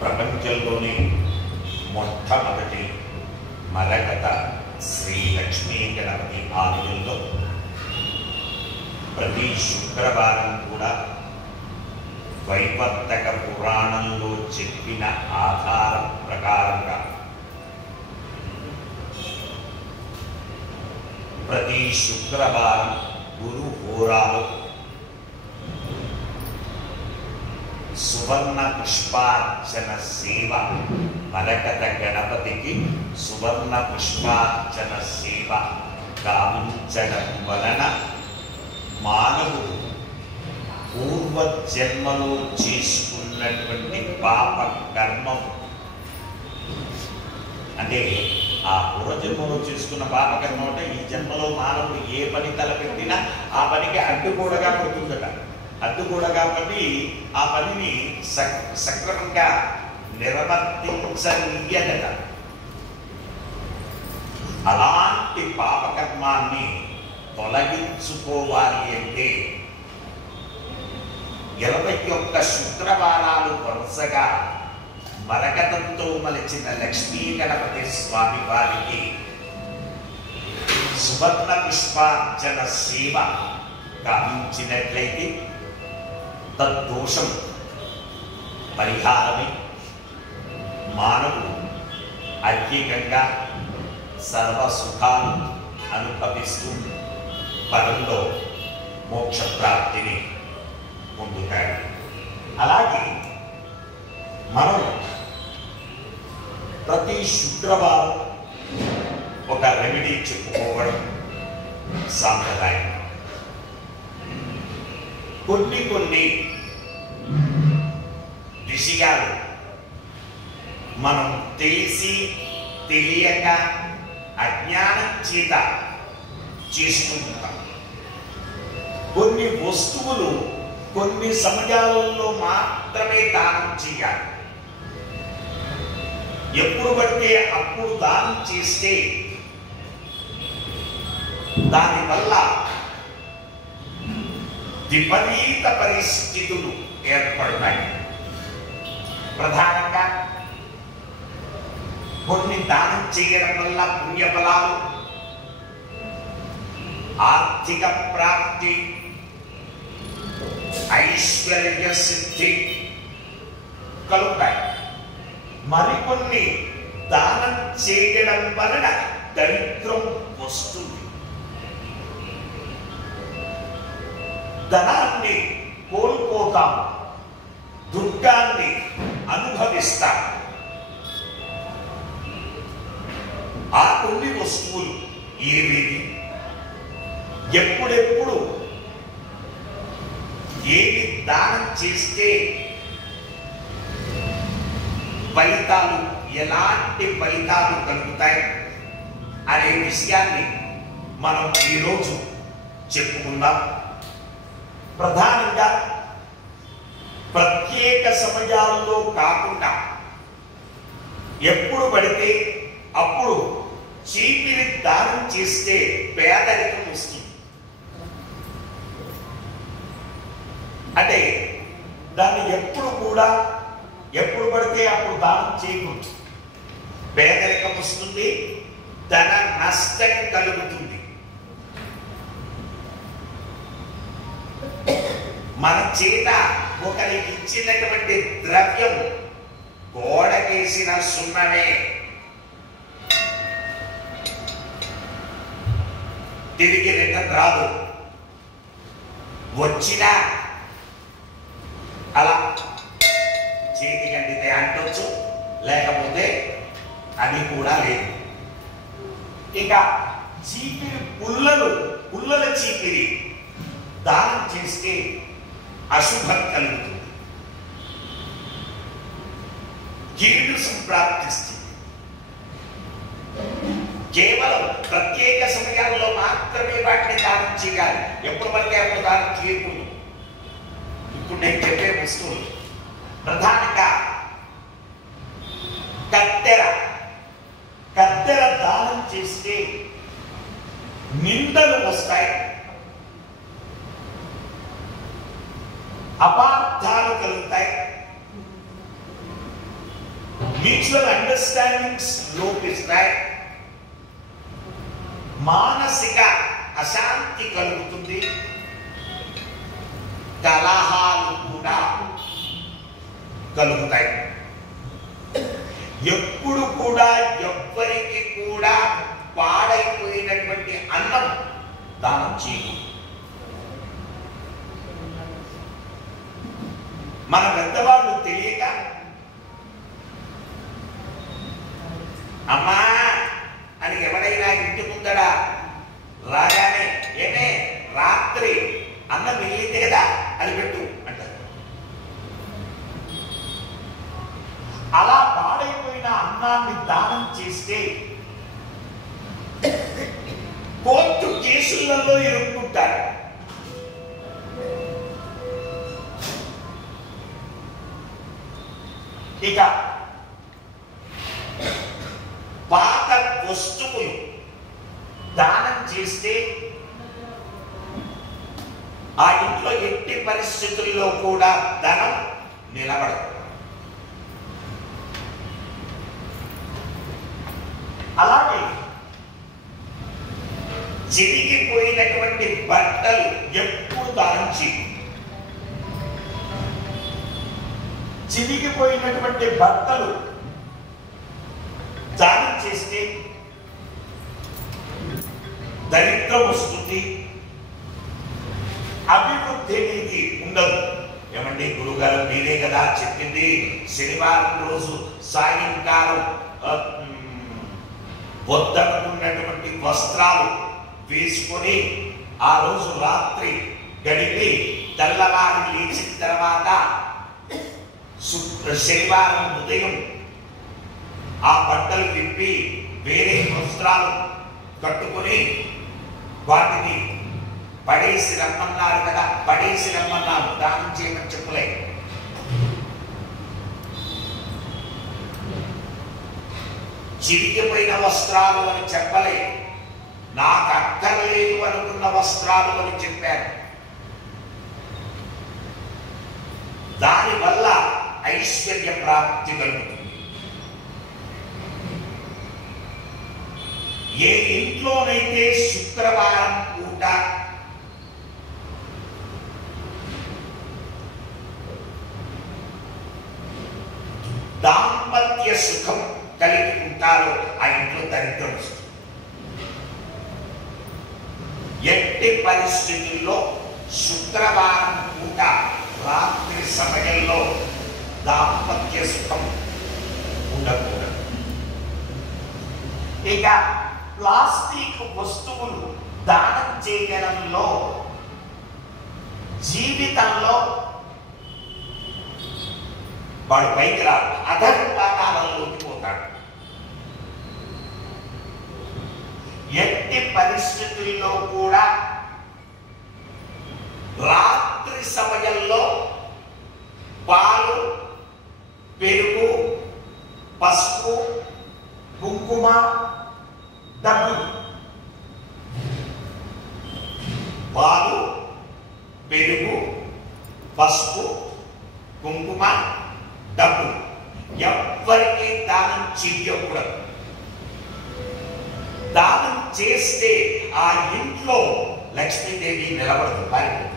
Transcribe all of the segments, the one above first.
ప్రపంచంలోని మొట్టమొదటి మరకత శ్రీ లక్ష్మీ గణపతి ఆలయంలో ప్రతి శుక్రవారం కూడా వైవర్తక పురాణంలో చెప్పిన ఆధారం ప్రకారంగా ప్రతి శుక్రవారం గురు హోరాలో సువర్ణ పుష్పార్చన సేవ, మరకత గణపతికి సువర్ణ పుష్పార్చన సేవ గావించడం వలన మానవుడు పూర్వజన్మలో చేసుకున్నటువంటి పాప కర్మం, అంటే ఆ పూర్వజన్మలో చేసుకున్న పాపకర్మం అంటే ఈ జన్మలో మానవుడు ఏ పని తలపెట్టినా ఆ పనికి అడ్డుగోడగా పడుతుందట. అడ్డుగోడగా పడి ఆ పనిని సక్రమంగా నిర్వర్తించనీయదట. అలాంటి పాపకర్మాన్ని తొలగించుకోవాలి అంటే 21 శుక్రవారాలు వరుసగా మరకతంతో మలిచిన లక్ష్మీ గణపతి స్వామి వారికి సువర్ణ పుష్పార్చన సేవ గావించినట్లయితే తద్దోషం పరిహారమై మానవుడు అధికంగా సర్వసుఖాలు అనుభవిస్తూ పరంలో మోక్ష ప్రాప్తిని పొందుతాడు. అలాగే మనం ప్రతి శుక్రవారం ఒక రెమెడీ చెప్పుకోవడం సాంప్రదాయం. కొన్ని విషయాలు మనం తెలిసి తెలియక అజ్ఞానం చేత చేసుకుంటాం. కొన్ని వస్తువులు కొన్ని సమయాలలో మాత్రమే దానం చేయాలి. ఎప్పుడు పడితే అప్పుడు దానం చేస్తే దానివల్ల విపరీత పరిస్థితులు ఏర్పడతాయి. ప్రధానంగా కొన్ని దానం చేయడం వల్ల పుణ్యఫలాలు, ఆర్థిక ప్రాప్తి, ఐశ్వర్య సిద్ధి కలుగుతాయి. మరికొన్ని దానం చేయడం వలన దరిద్రం వస్తుంది. ధనాన్ని కోల్పోతాం, దుర్గాన్ని అనుభవిస్తాం. ఆ కొన్ని వస్తువులు ఏవేవి, ఎప్పుడెప్పుడు ఏది దానం చేస్తే ఫలితాలు, ఎలాంటి ఫలితాలు కలుగుతాయి అనే విషయాన్ని మనం ఈరోజు చెప్పుకుందాం. ప్రధానంగా ప్రత్యేక సమయాల్లో కాకుండా ఎప్పుడు పడితే అప్పుడు చీపిరి దానం చేస్తే పేదరికం వస్తుంది. అంటే దాన్ని ఎప్పుడు పడితే అప్పుడు దానం చేయకూడదు. పేదరికం వస్తుంది, ధన నష్టం కలుగుతుంది. మన చేత ఒకరికి ఇచ్చినటువంటి ద్రవ్యం గోడకేసిన సున్నమే, తిరిగి రిటర్న్ రాదు. వచ్చినా అలా చేతికి అందితే అంటొచ్చు, లేకపోతే అది కూడా లేదు. ఇక చీపిరి పుల్లల చీపిరి దానం చేస్తే అశుభం కలుగుతుంది, కీడు సంప్రాప్తిస్తుంది. కేవలం ప్రత్యేక సమయాల్లో మాత్రమే వాటిని దానం చేయాలి. ఎప్పుడు పడితే అప్పుడు దానం చేయకూడదు. ఇప్పుడు నేను చెప్పే వస్తువులు ప్రధానంగా కత్తెర దానం చేస్తే నిందలు వస్తాయి, అపార్థాలు కలుగుతాయి, మ్యూచువల్ అండర్స్టాండింగ్స్ లోపిస్తాయి, మానసిక అశాంతి కలుగుతుంది, కలహాలు కూడా కలుగుతాయి. ఎప్పుడు కూడా ఎవ్వరికి కూడా పాడైపోయినటువంటి అన్నం దానం చేయు. మన పెద్దవాళ్ళు తెలియక అమ్మా అని ఎవరైనా ఇంటి ముందర రాగానే ఏమే రాత్రి అన్నం మిగిలింది కదా అది పెట్టు అంటారు. అలా పాడైపోయిన అన్నాన్ని దానం చేస్తే కోర్టు కేసులలో ఇరుక్కుంటారు. ఇక పాత వస్తువులు దానం చేస్తే ఆ ఇంట్లో ఎట్టి పరిస్థితుల్లో కూడా ధనం నిలబడదు. అలాగే చిరిగిపోయినటువంటి బట్టలు ఎప్పుడు దానం చేయి. చిరిగిపోయినటువంటి బట్టలు దానం చేస్తే దరిద్రం వస్తుంది, అభివృద్ధి అనేది ఉండదు. ఏమండి గురుగారు మీరే కదా చెప్పింది శనివారం రోజు సాయంకాలం వద్దనుకున్నటువంటి వస్త్రాలు వేసుకొని ఆ రోజు రాత్రి గడిపి తెల్లవారి లేచిన తర్వాత శనివారం ఉదయం ఆ బట్టలు విప్పి వేరే వస్త్రాలు కట్టుకొని వాటిని పడేసి రమ్మన్నారు కదా, పడేసి రమ్మన్నారు, దానం చేయమని చెప్పలే. చిరిగిపోయిన వస్త్రాలు అని చెప్పలే, నాకు అక్కర్లేదు అనుకున్న వస్త్రాలు అని చెప్పారు. దానివల్ల ఐశ్వర్య ప్రాప్తి కలుగుతుంది. ఏ ఇంట్లోనైతే శుక్రవారం పూట దాంపత్య సుఖం కలిగి ఉంటారో ఆ ఇంట్లో దరిద్రం వస్తుంది. ఎట్టి పరిస్థితుల్లో శుక్రవారం పూట రాత్రి సమయంలో దాంపత్య సుఖం ఉండకూడదు. ఇక ప్లాస్టిక్ వస్తువులు దానం చేయడంలో జీవితంలో వాడు పైకి రాడు, అధర్మపాతాలలోకి పోతాడు. ఎట్టి పరిస్థితుల్లో కూడా రాత్రి సమయంలో పాలు, పెరుగు, పసుపు, కుంకుమ, డబ్బులు, పాలు, పెరుగు, పసుపు, కుంకుమ, డబ్బులు ఎవ్వరికి దానం చెయ్యకూడదు. దానం చేస్తే ఆ ఇంట్లో లక్ష్మీదేవి నిలబడదు, పారిపోతుంది.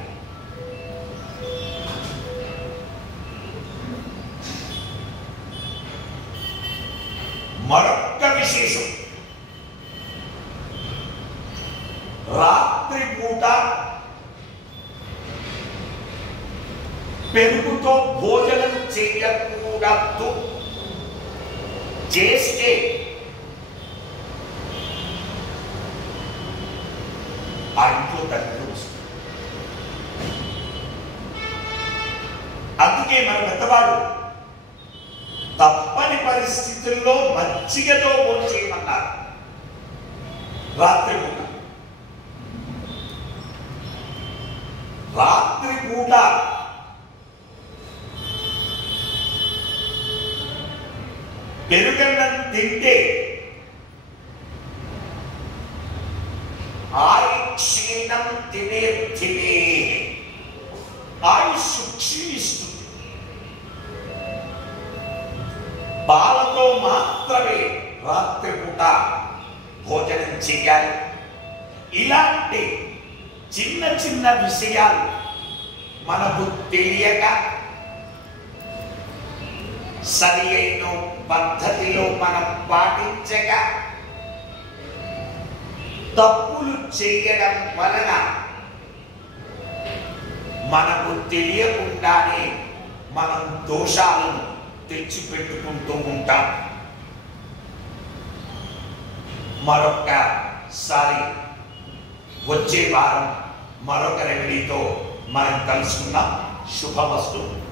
మరొక్క విశేషం, రాత్రి పూట పెరుగుతో భోజనం చేయకూడదు. చేస్తే ఆ ఇంట్లో దరిద్రం వస్తుంది. అందుకే మన పెద్దవాడు తప్పని పరిస్థితుల్లో మజ్జిగతో భోజనం చేయమన్నారు. రాత్రి పూట పెరుగన్నం తింటే ఆయుక్షీణం తినే ఆయుష్ రాత్రిపూట భోజనం చెయ్యాలి. ఇలాంటి చిన్న చిన్న విషయాలు మనకు తెలియక సరి అయిన పద్ధతిలో మనం పాటించక తప్పులు చేయడం వలన మనకు తెలియకుండానే మనం దోషాలను తెచ్చిపెట్టుకుంటూ ఉంటాం. మరొకసారి వచ్చే వారం మరొక రెమెడీతో మనం కలుసుకుందాం. శుభమస్తు.